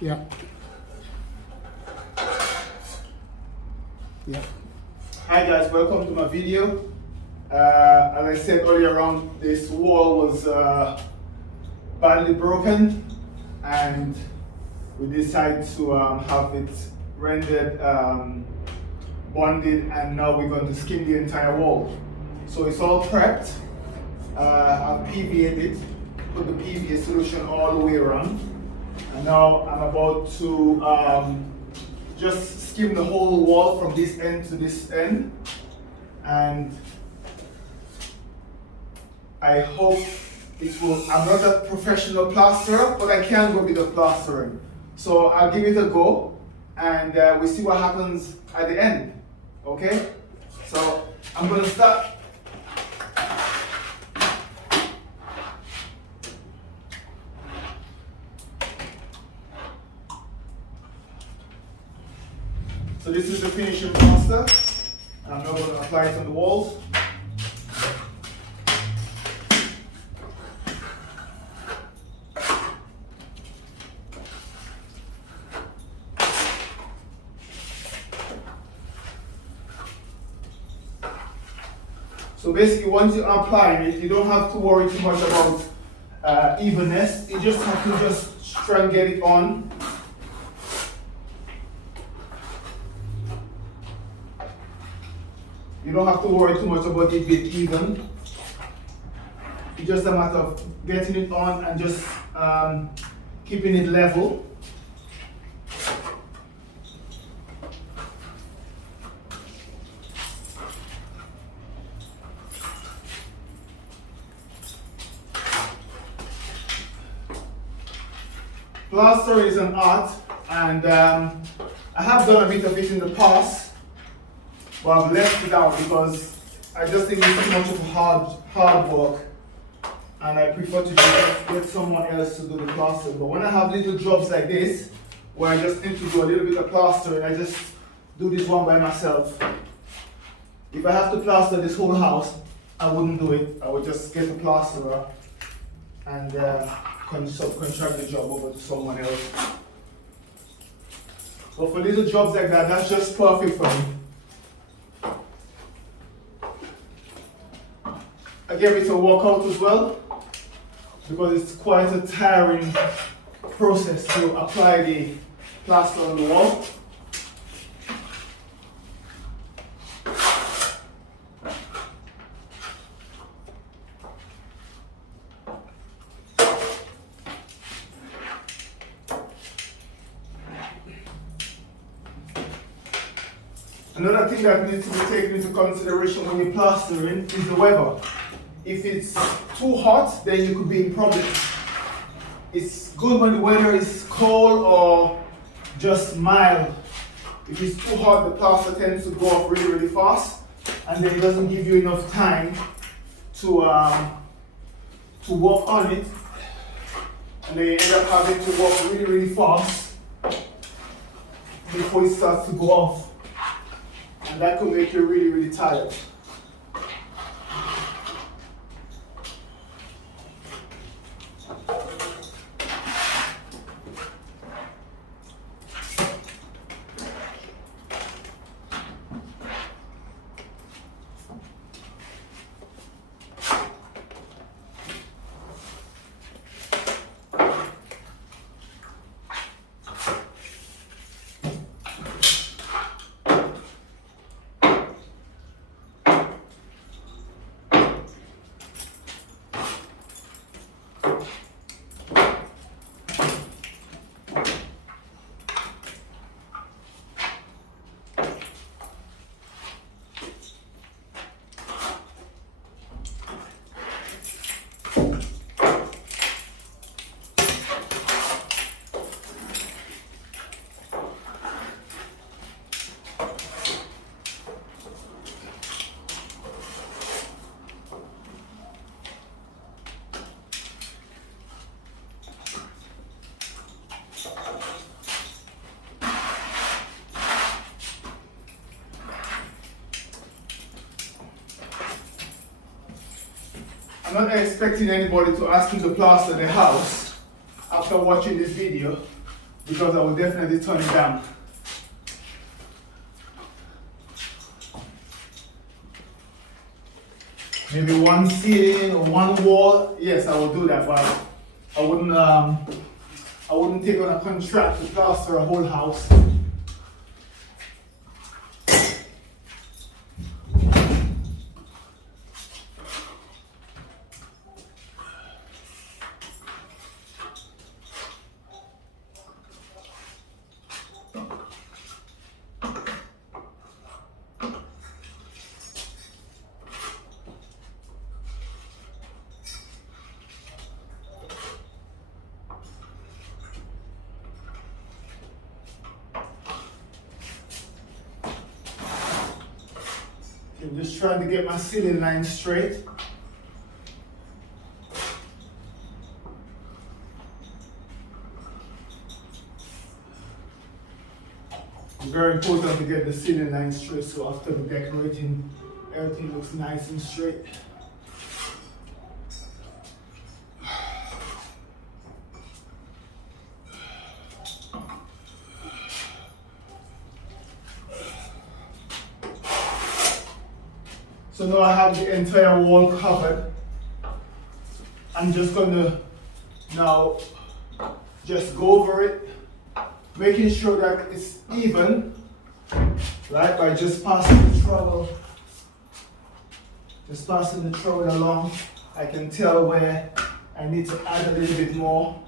Yeah. Yeah. Hi guys, welcome to my video. As I said earlier on, this wall was badly broken and we decided to have it rendered bonded, and now we're going to skin the entire wall. So it's all prepped. I've PVA'd it, put the PVA solution all the way around, and now I'm about to just skim the whole wall from this end to this end, and I hope it will. I'm not a professional plasterer, but I can do a bit of plastering. So I'll give it a go, and we'll see what happens at the end. Okay? So I'm going to start. So this is the finishing plaster. I'm now going to apply it on the walls. So basically, once you apply it, you don't have to worry too much about evenness. You just have to just try and get it on. You don't have to worry too much about it being even. It's just a matter of getting it on and just keeping it level. Plastering is an art, and I have done a bit of it in the past, but I've left it out because I just think it's too much of a hard work, and I prefer to just get someone else to do the plastering. But when I have little jobs like this, where I just need to do a little bit of plastering, I just do this one by myself. If I have to plaster this whole house, I wouldn't do it. I would just get a plasterer and subcontract the job over to someone else. But for little jobs like that, that's just perfect for me. I gave it a workout as well, because it's quite a tiring process to apply the plaster on the wall. Another thing that needs to be taken into consideration when you're plastering is the weather. If it's too hot, then you could be in problems. It's good when the weather is cold or just mild. If it's too hot, the plaster tends to go off really, really fast, and then it doesn't give you enough time to work on it, and then you end up having to work really, really fast before it starts to go off. And that could make you really, really tired. I'm not expecting anybody to ask me to plaster the house after watching this video, because I will definitely turn it down. Maybe one ceiling or one wall, yes, I will do that, but I wouldn't take on a contract to plaster a whole house. I'm just trying to get my ceiling line straight. It's very important to get the ceiling line straight so after the decorating, everything looks nice and straight. So now I have the entire wall covered. I'm just gonna now just go over it, making sure that it's even, right? By just passing the trowel, along, I can tell where I need to add a little bit more.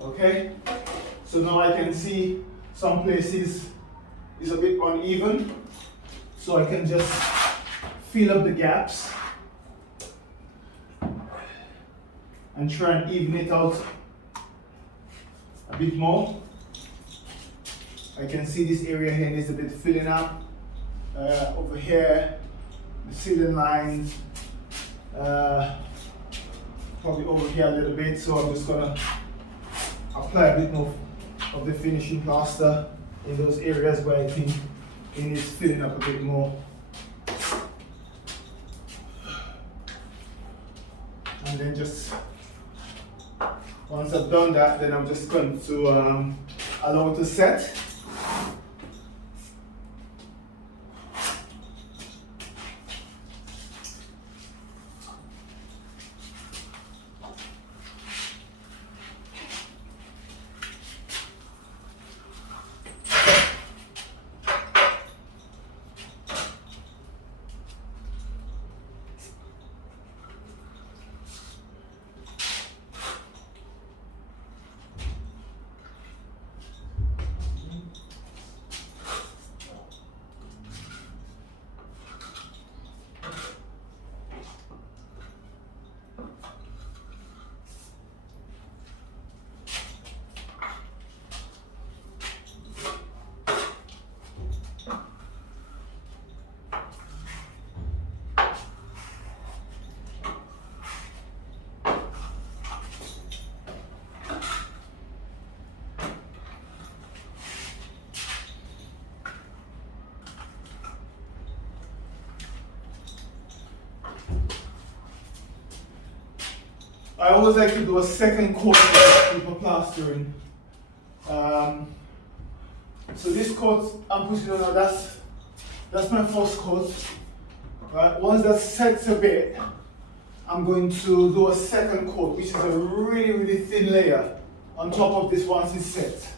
Okay, so now I can see some places is a bit uneven, so I can just fill up the gaps and try and even it out a bit more. I can see this area here needs a bit filling up. Over here, the ceiling lines, probably over here a little bit, so I'm just gonna apply a bit more of the finishing plaster in those areas where I think it needs filling up a bit more. And then just, once I've done that, then I'm just going to allow it to set. I always like to do a second coat of paper plastering. So this coat I'm putting on now, that's my first coat. Right? Once that sets a bit, I'm going to do a second coat, which is a really, really thin layer on top of this once it's set.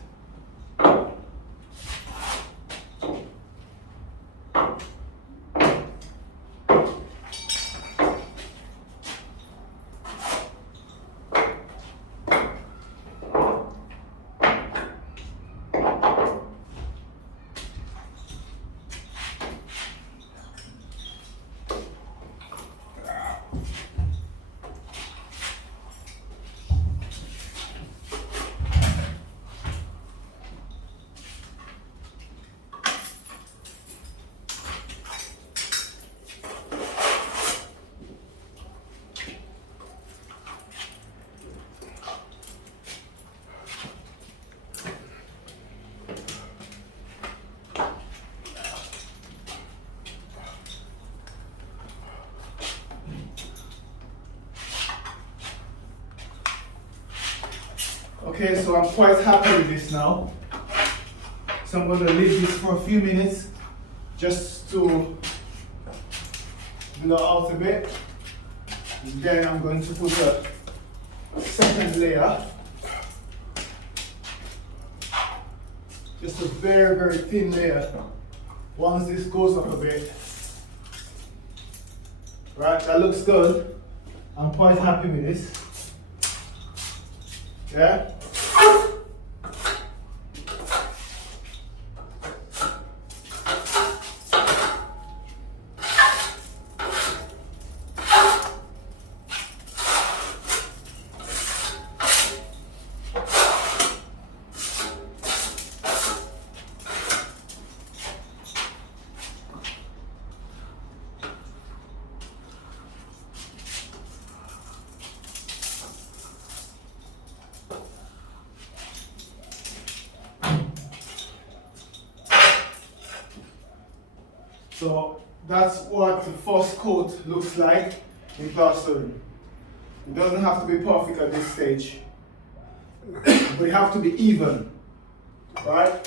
Okay, so I'm quite happy with this now. So I'm going to leave this for a few minutes just to blow out a bit. And then I'm going to put a second layer. Just a very, very thin layer. Once this goes up a bit. Right, that looks good. I'm quite happy with this. Yeah? So that's what the first coat looks like in plastering. It doesn't have to be perfect at this stage, but it have to be even, right?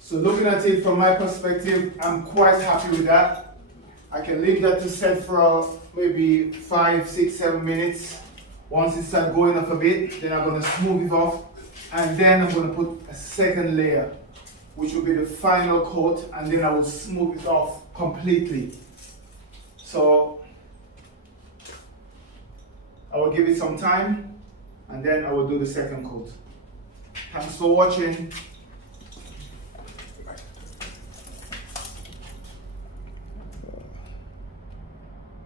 So looking at it from my perspective, I'm quite happy with that. I can leave that to set for maybe 5, 6, 7 minutes. Once it starts going up a bit, then I'm going to smooth it off, and then I'm going to put a second layer, which will be the final coat, and then I will smooth it off completely. So I will give it some time, and then I will do the second coat. Thanks for watching.